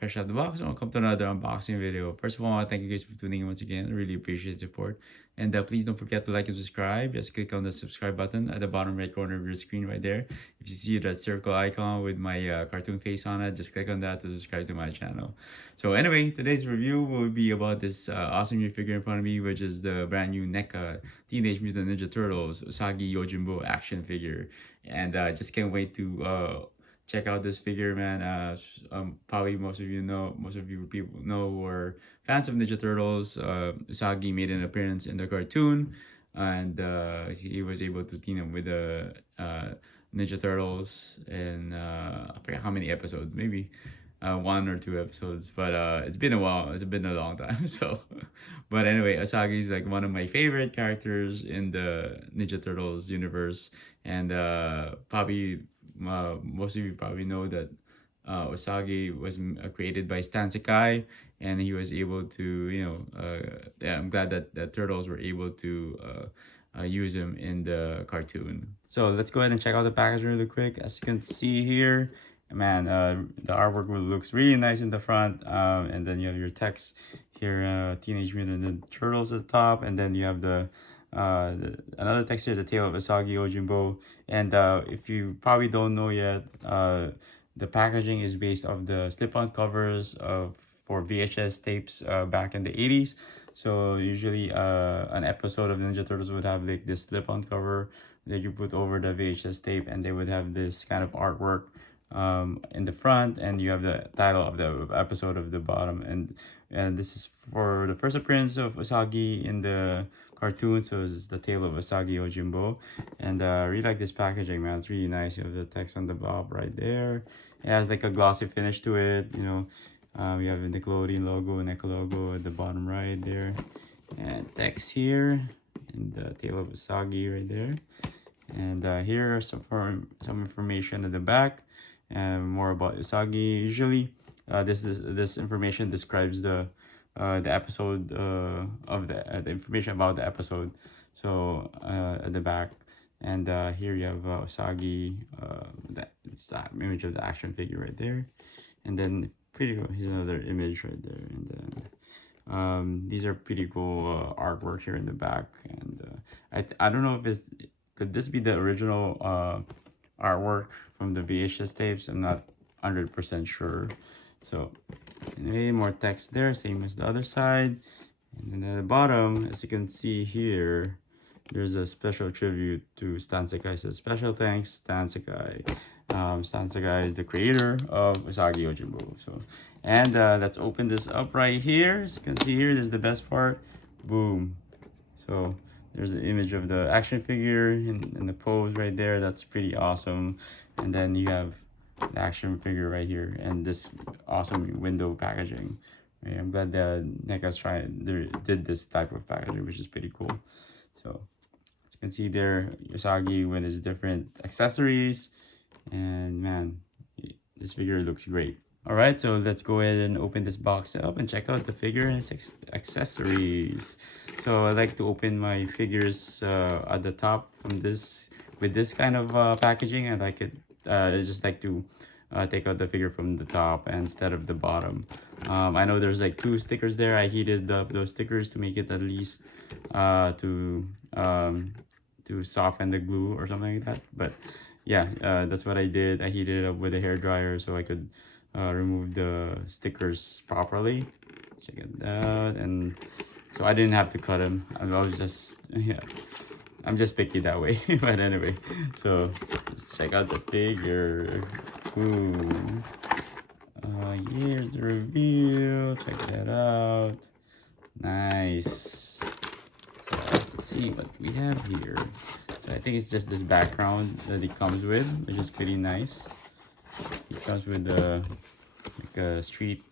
fresh out the box, and welcome to another unboxing video. First of all, I want to thank you guys for tuning in once again. I really appreciate the support. And please don't forget to like and subscribe. Just click on the subscribe button at the bottom right corner of your screen right there. If you see that circle icon with my cartoon face on it, just click on that to subscribe to my channel. So anyway, today's review will be about this awesome new figure in front of me, which is the brand new NECA Teenage Mutant Ninja Turtles Usagi Yojimbo action figure. And just can't wait to check out this figure, man. Probably most of you people know who are fans of Ninja Turtles. Usagi made an appearance in the cartoon, and he was able to team up with the Ninja Turtles in I forget how many episodes, maybe 1 or 2 episodes, but it's been a while. It's been a long time. So, but anyway, Usagi is like one of my favorite characters in the Ninja Turtles universe, and probably most of you probably know that Usagi was created by Stan Sakai, and he was able to, yeah, I'm glad that the Turtles were able to use him in the cartoon. So let's go ahead and check out the package really quick. As you can see here, man, the artwork looks really nice in the front, and then you have your text here, Teenage Mutant Ninja Turtles at the top, and then you have another text here, the tale of Usagi Yojimbo. And if you probably don't know yet, the packaging is based off the slip-on covers for VHS tapes back in the 80s. So usually an episode of Ninja Turtles would have like this slip-on cover that you put over the VHS tape, and they would have this kind of artwork in the front, and you have the title of the episode of the bottom. And this is for the first appearance of Usagi in the cartoon, so it's the tale of Usagi Yojimbo. And I really like this packaging, man. It's really nice. You have the text on the top right there. It has like a glossy finish to it, you know. We have the Nickelodeon logo, NECA logo at the bottom right there, and text here, and the tale of Usagi right there. And here are some information at the back, and more about Usagi. Usually this information describes the episode of the information about the episode. So at the back, and here you have Usagi. It's the image of the action figure right there, and then pretty cool. Here's another image right there, and then these are pretty cool artwork here in the back. And I don't know if could this be the original artwork from the VHS tapes. I'm not 100% sure. So anyway, more text there, same as the other side. And then at the bottom, as you can see here, there's a special tribute to Stan Sakai. So special thanks, Stan Sakai. Stan Sakai is the creator of Usagi Yojimbo. So, and let's open this up right here. As you can see here, this is the best part. Boom. So there's an image of the action figure in the pose right there. That's pretty awesome. And then you have the action figure right here, and this awesome window packaging. Right, I'm glad that NECA's did this type of packaging, which is pretty cool. So as you can see there, Usagi with his different accessories, and man, this figure looks great. All right, so let's go ahead and open this box up and check out the figure and its accessories. So I like to open my figures at the top from with this kind of packaging. I like it. I just like to take out the figure from the top instead of the bottom. I know there's like 2 stickers there. I heated up those stickers to make it at least to soften the glue or something like that. But yeah, that's what I did. I heated it up with a hair dryer so I could remove the stickers properly. Check it out. And so I didn't have to cut them. I was just, yeah, I'm just picky that way. But anyway, so check out the figure. Boom. Here's the review. Check that out. Nice. So let's see what we have here. So I think it's just this background that it comes with, which is pretty nice. It comes with like a street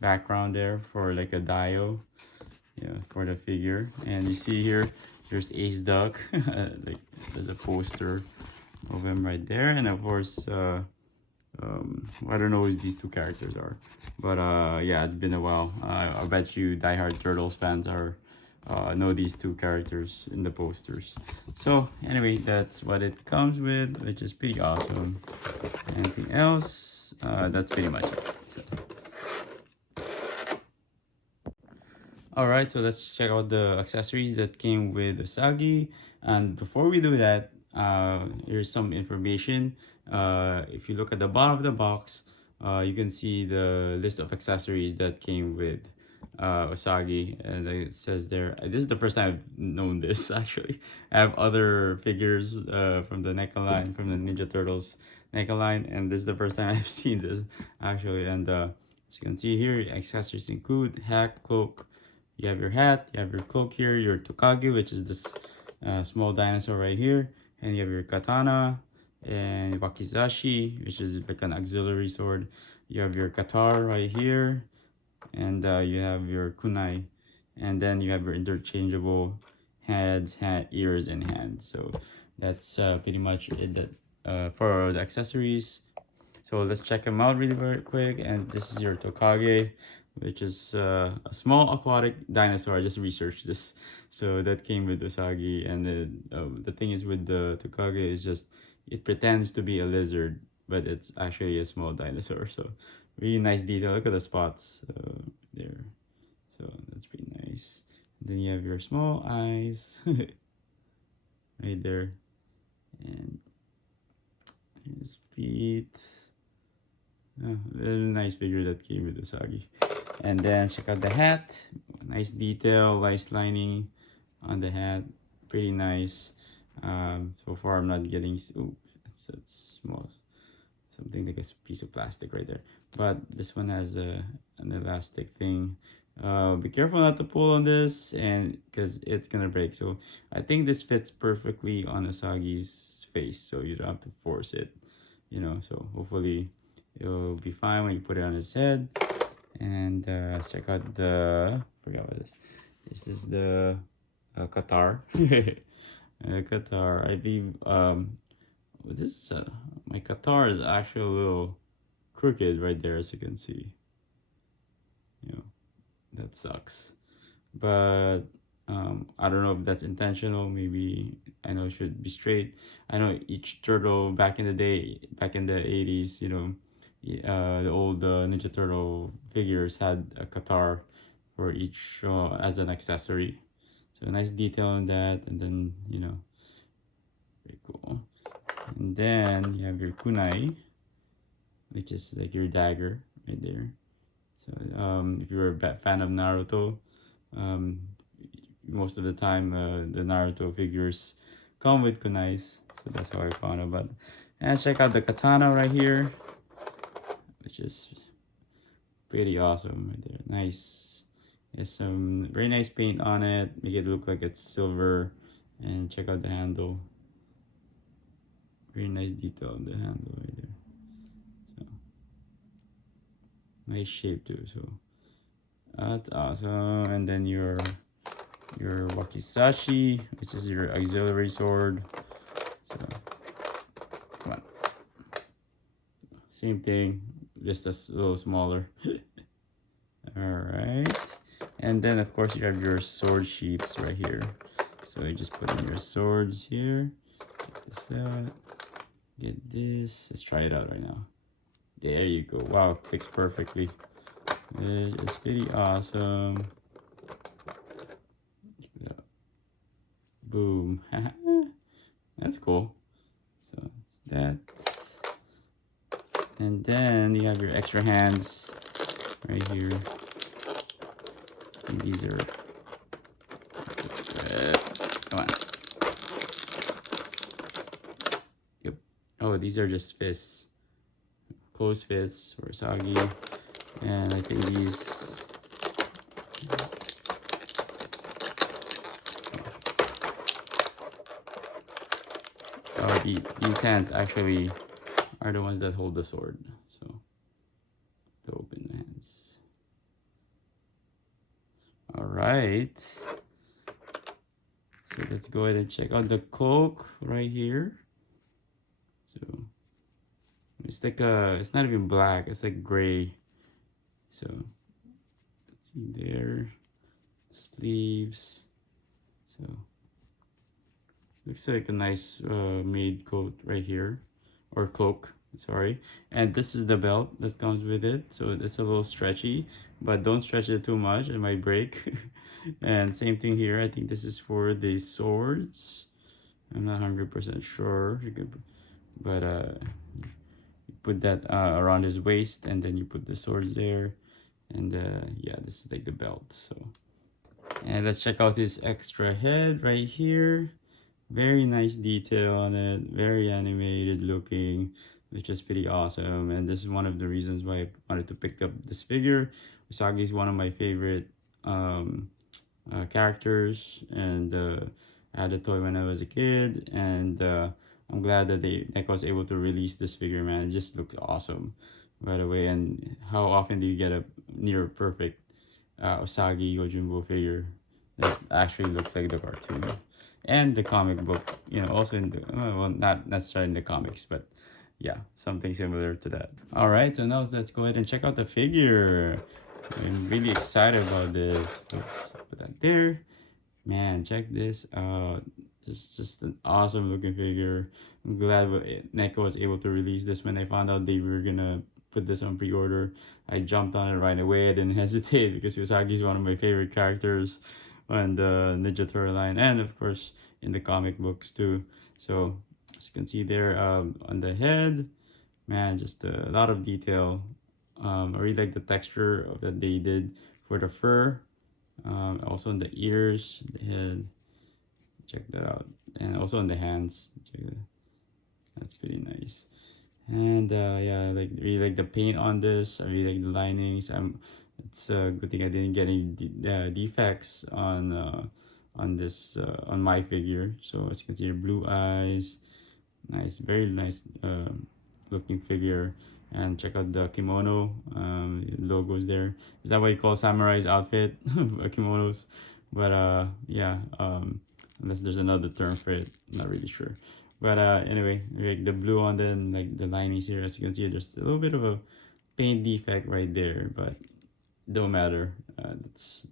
background there for like a dio, yeah, for the figure. And you see here, there's Ace Duck. Like there's a poster of him right there, and of course I don't know who these 2 characters are, but yeah, it's been a while. I bet you diehard Turtles fans know these 2 characters in the posters. So anyway, that's what it comes with, which is pretty awesome. Anything else? that's pretty much it. Alright, so let's check out the accessories that came with Usagi. And before we do that, here's some information. If you look at the bottom of the box, you can see the list of accessories that came with Usagi. And it says there, this is the first time I've known this actually. I have other figures from the NECA line, from the Ninja Turtles NECA line. And this is the first time I've seen this actually. And as you can see here, accessories include hat, cloak. You have your hat, you have your cloak here, your Tokage, which is this small dinosaur right here, and you have your katana, and wakizashi, which is like an auxiliary sword. You have your katar right here, and you have your kunai, and then you have your interchangeable heads, ears, and hands. So that's pretty much it for the accessories. So let's check them out really very quick. And this is your Tokage, which is a small aquatic dinosaur. I just researched this. So that came with Usagi. And the thing is with the Tokage is just, it pretends to be a lizard, but it's actually a small dinosaur. So really nice detail. Look at the spots there. So that's pretty nice. Then you have your small eyes right there. And his feet. Oh, really nice figure that came with Usagi. And then check out the hat. Nice detail, nice lining on the hat. Pretty nice. So far I'm not getting. Oh, it's small. Something like a piece of plastic right there. But this one has an elastic thing. Be careful not to pull on this, and because it's gonna break. So I think this fits perfectly on Usagi's face, so you don't have to force it. You know, so hopefully it'll be fine when you put it on his head. And let's check out the, forgot what this is the Qatar. Qatar. I believe this is my Qatar is actually a little crooked right there, as you can see. You know, that sucks. But I don't know if that's intentional. Maybe, I know it should be straight. I know each turtle back in the day, back in the 80s, you know, the old Ninja Turtle figures had a Qatar for each as an accessory. So nice detail on that, and then, you know, very cool. And then you have your kunai, which is like your dagger right there. So if you're a fan of Naruto, most of the time the Naruto figures come with kunais, so that's how I found out. But and check out the katana right here, which is pretty awesome right there. Nice. There's some very nice paint on it, make it look like it's silver. And check out the handle. Very nice detail on the handle right there. So nice shape too. So that's awesome. And then your wakizashi, which is your auxiliary sword. So come on. Same thing, just a little smaller. Alright. And then of course you have your sword sheaths right here. So you just put in your swords here. Check this out. Get this. Let's try it out right now. There you go. Wow, it fits perfectly. It's pretty awesome. Boom. That's cool. So it's that. And then you have your extra hands right here. And these are, come on. Yep. Oh, these are just fists. Closed fists for Usagi. And I think these, these hands actually are the ones that hold the sword. So to open the hands. All right. So let's go ahead and check out the cloak right here. So it's like it's not even black, it's like gray. So let's see there, sleeves. So looks like a nice made coat right here, or cloak. sorry. And this is the belt that comes with it, so it's a little stretchy, but don't stretch it too much, it might break. And same thing here, I think this is for the swords. I'm not 100% sure, but you put that around his waist, and then you put the swords there. And yeah, this is like the belt. So, and let's check out his extra head right here. Very nice detail on it, very animated looking, which is pretty awesome. And this is one of the reasons why I wanted to pick up this figure. Usagi is one of my favorite characters, and I had a toy when I was a kid, and I'm glad that NECA was able to release this figure, man. It just looks awesome, by the way. And how often do you get a near perfect Usagi Yojimbo figure that actually looks like the cartoon and the comic book? You know, also in the well, not necessarily in the comics, but yeah, something similar to that. All right, so now let's go ahead and check out the figure. I'm really excited about this. Put that there. Man, check this out. It's just an awesome looking figure. I'm glad NECA was able to release this. When I found out they were gonna put this on pre-order, I jumped on it right away. I didn't hesitate because Usagi is one of my favorite characters on the Ninja Turtle line, and of course in the comic books too. So as you can see there, on the head, man, just a lot of detail. I really like the texture that they did for the fur. Also in the ears, the head, check that out, and also on the hands, check that. That's pretty nice. And yeah, I really like the paint on this. I really like the linings. It's a good thing I didn't get any defects on this on my figure. So as you can see, blue eyes, nice, very nice looking figure. And check out the kimono logos there. Is that what you call samurai's outfit? Kimonos. But yeah, unless there's another term for it, I'm not really sure. But anyway, like the blue on the like the linings here, as you can see, there's a little bit of a paint defect right there, but don't matter. That's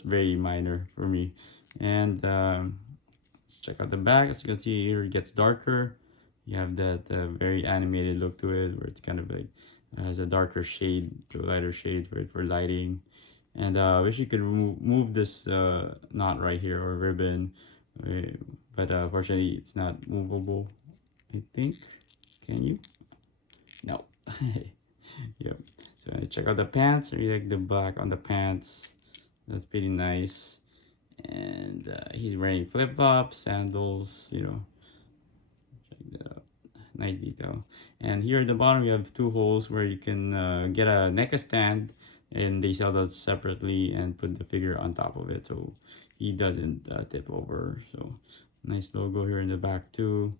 very minor for me. And let's check out the back. As you can see here, it gets darker. You have that very animated look to it, where it's kind of like has a darker shade to a lighter shade for lighting. And I wish you could move this knot right here or ribbon, but fortunately it's not movable, I think. Can you? No. Yep. So check out the pants. I really like the black on the pants. That's pretty nice. And he's wearing flip-flops, sandals, you know. Check that out. Nice detail. And here at the bottom you have two holes where you can get a NECA stand, and they sell those separately, and put the figure on top of it so he doesn't tip over. So nice logo here in the back too.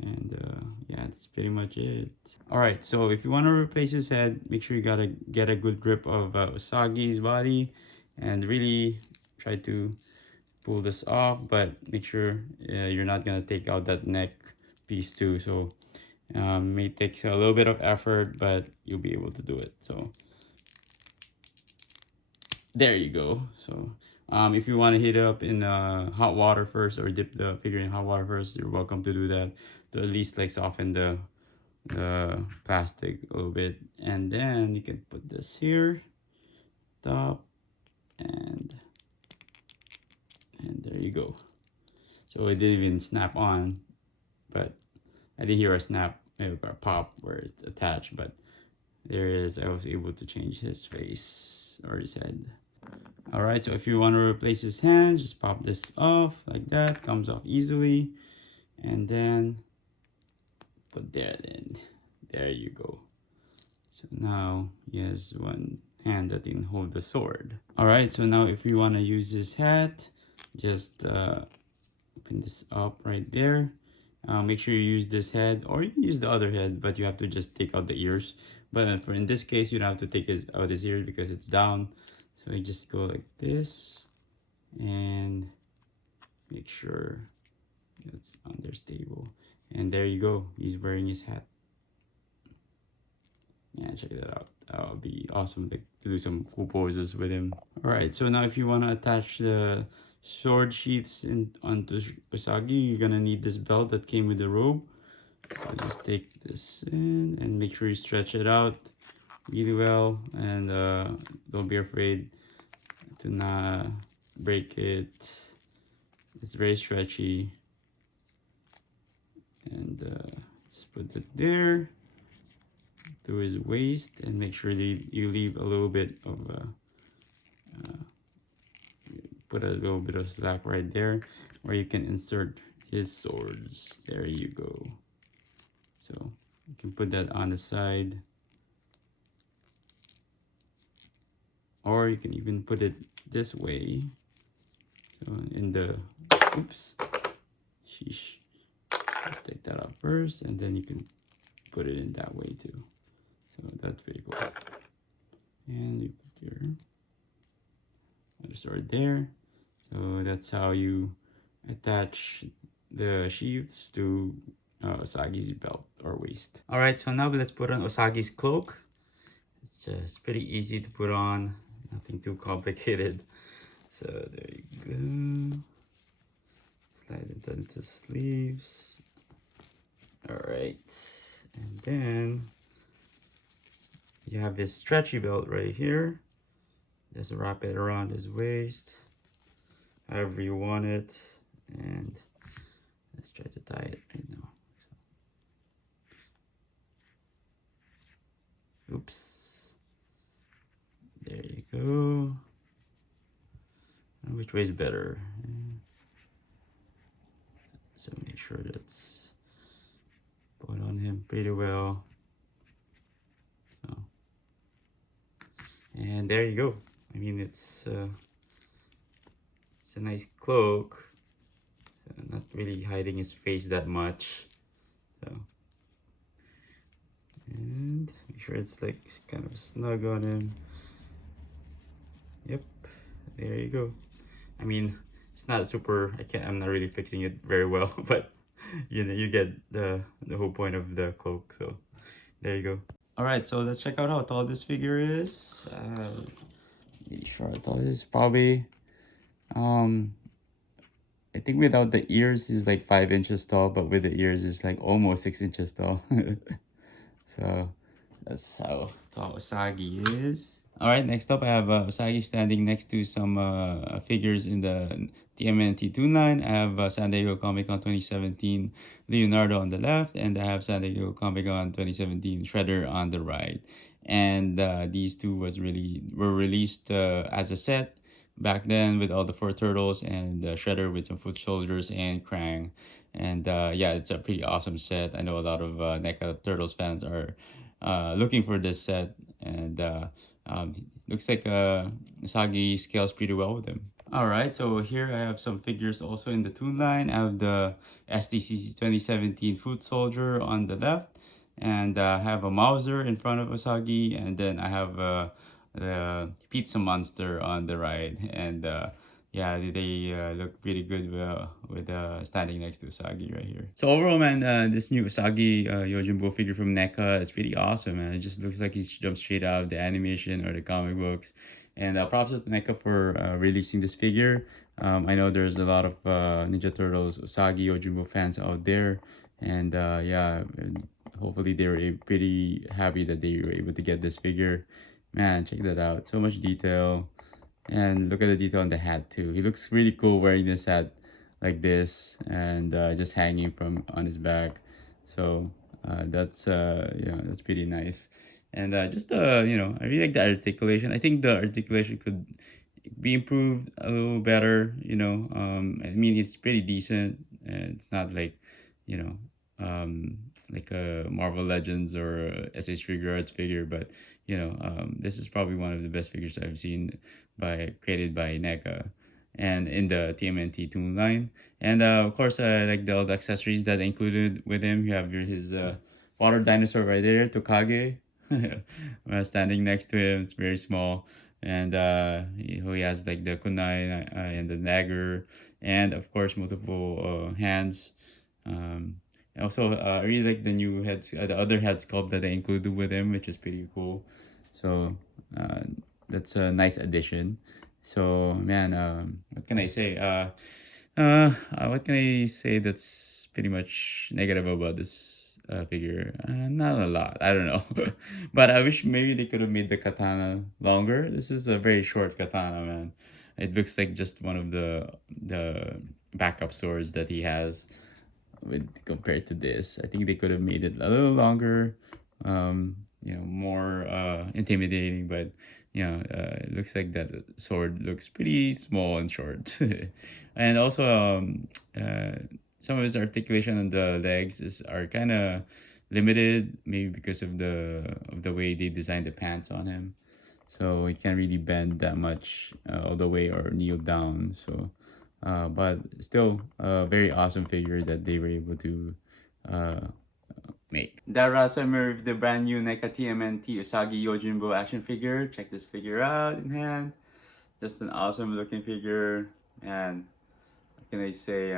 And yeah, that's pretty much it. All right, so if you want to replace his head, make sure you gotta get a good grip of Usagi's body and really try to pull this off, but make sure you're not gonna take out that neck piece too. So may take a little bit of effort, but you'll be able to do it. So there you go. So if you want to heat it up in hot water first, or dip the figure in hot water first, you're welcome to do that, to at least like soften the plastic a little bit. And then you can put this here top, and there you go. So it didn't even snap on, but I didn't hear a snap or a pop where it's attached, but there it is. I was able to change his face or his head. All right, so if you want to replace his hand, just pop this off like that. Comes off easily, and then put that in. There you go. So now he has one hand that can hold the sword. All right, so now if you want to use this hat, just open this up right there. Make sure you use this head, or you can use the other head, but you have to just take out the ears. But for in this case, you don't have to take out his ears because it's down. So you just go like this and make sure it's under stable. And there you go. He's wearing his hat. Yeah, check that out. That would be awesome to do some cool poses with him. All right, so now if you want to attach the sword sheaths onto Usagi, you're gonna need this belt that came with the robe. So just take this in and make sure you stretch it out really well, and don't be afraid to not break it. It's very stretchy, and just put it there through his waist, and make sure that you leave a little bit of put a little bit of slack right there where you can insert his swords. There you go. So you can put that on the side, or you can even put it this way. So in the, oops, sheesh. Take that out first, and then you can put it in that way too. So that's pretty cool. And you put your other sword there. So that's how you attach the sheaths to Usagi's belt or waist. All right, so now let's put on Usagi's cloak. It's just pretty easy to put on, nothing too complicated. So there you go. Slide it into the sleeves. All right, and then you have this stretchy belt right here. Just wrap it around his waist, however you want it, and let's try to tie it right now. Oops. There you go. And which way is better? So make sure that's put on him pretty well. So, and there you go. I mean, it's a nice cloak. Not really hiding his face that much. So, and make sure it's like kind of snug on him. Yep, there you go. I mean, it's not super, I'm not really fixing it very well, but you know, you get the whole point of the cloak. So there you go. All right, so let's check out how tall this figure is. Really sure how tall it is. Probably I think without the ears is like 5 inches tall, but with the ears it's like almost 6 inches tall. So that's how tall Usagi is. All right, next up I have Usagi standing next to some figures in the TMNT toon line. I have San Diego Comic Con 2017 Leonardo on the left, and I have San Diego Comic Con 2017 Shredder on the right. And these two were released as a set back then with all the four turtles, and Shredder with some foot soldiers and Krang. And yeah, it's a pretty awesome set. I know a lot of NECA Turtles fans are looking for this set, and looks like Usagi scales pretty well with him. All right, so here I have some figures also in the toon line. I have the STCC 2017 Foot Soldier on the left, and I have a Mauser in front of Usagi, and then I have the Pizza Monster on the right. And yeah, they look pretty good with standing next to Usagi right here. So overall, man, this new Usagi Yojimbo figure from NECA is pretty awesome, man. It just looks like he's jumped straight out of the animation or the comic books. And props to NECA for releasing this figure. I know there's a lot of Ninja Turtles Usagi Yojimbo fans out there, and yeah, and hopefully they were pretty happy that they were able to get this figure. Man, check that out. So much detail. And look at the detail on the hat too. He looks really cool wearing this hat like this, and just hanging from on his back. So that's that's pretty nice. And just I really like the articulation. I think the articulation could be improved a little better. I mean, it's pretty decent, and it's not like you know like a Marvel Legends or a SH Figure Arts figure, but this is probably one of the best figures I've seen created by NECA and in the TMNT toon line. And of course, like all the accessories that included with him. You have his water dinosaur right there, Tokage, standing next to him. It's very small, and he has like the kunai and the dagger, and of course multiple hands. And also, I really like the new heads, the other head sculpt that they included with him, which is pretty cool. So that's a nice addition. So man, what can I say? What can I say that's pretty much negative about this figure. Not a lot. I don't know. But I wish maybe they could have made the katana longer. This is a very short katana, man. It looks like just one of the backup swords that he has with compared to this. I think they could have made it a little longer, more intimidating. But it looks like that sword looks pretty small and short, and also some of his articulation on the legs are kind of limited, maybe because of the way they designed the pants on him. So he can't really bend that much all the way or kneel down. So, but still a very awesome figure that they were able to uh, make. That wraps up with the brand new NECA TMNT Usagi Yojimbo action figure. Check this figure out in hand. Just an awesome looking figure. And what can I say?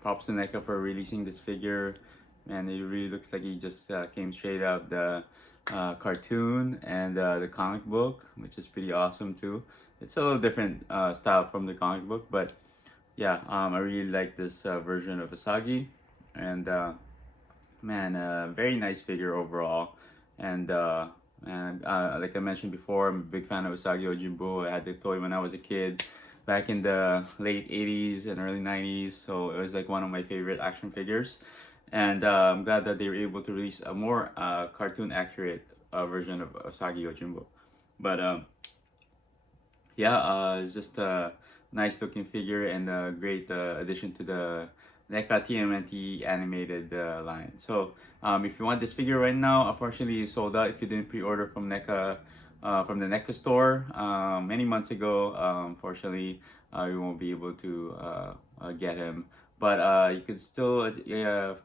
Props to NECA for releasing this figure. And it really looks like he just came straight out the cartoon and the comic book, which is pretty awesome too. It's a little different style from the comic book, but yeah, I really like this version of Usagi. And man, very nice figure overall. And like I mentioned before, I'm a big fan of Usagi Yojimbo. I had the toy when I was a kid, back in the late 80s and early 90s. So it was like one of my favorite action figures. And I'm glad that they were able to release a more cartoon accurate version of Usagi Yojimbo. But it's just a nice looking figure and a great addition to the NECA TMNT animated line. So if you want this figure right now, unfortunately it's sold out if you didn't pre-order from NECA, from the NECA store many months ago. Unfortunately, you won't be able to get him. But you could still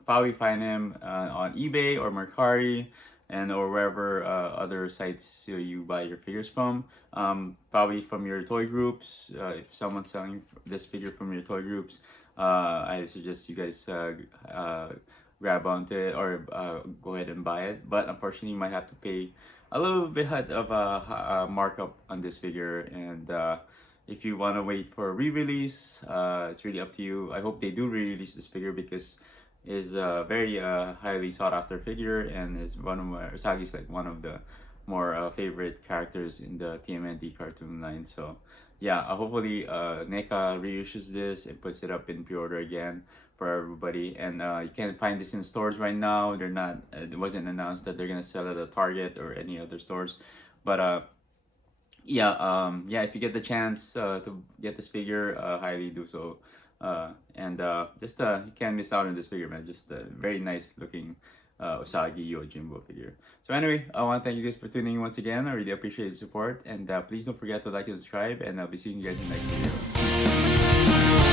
probably find him on eBay or Mercari and or wherever other sites you buy your figures from. Probably from your toy groups. If someone's selling this figure from your toy groups, I suggest you guys grab onto it or go ahead and buy it. But unfortunately, you might have to pay a little bit of a markup on this figure. And if you want to wait for a re-release, it's really up to you. I hope they do re-release this figure because it's a very highly sought after figure and is one of my Usagi's like one of the more favorite characters in the TMNT cartoon line. So yeah, hopefully NECA reissues this and puts it up in pre-order again for everybody. And you can find this in stores right now. They're not. It wasn't announced that they're gonna sell it at Target or any other stores, but if you get the chance to get this figure, highly do so. Just you can't miss out on this figure, man. Just a very nice looking Usagi Yojimbo figure. So anyway, I want to thank you guys for tuning in once again. I really appreciate the support, and please don't forget to like and subscribe, and I'll be seeing you guys in the next video.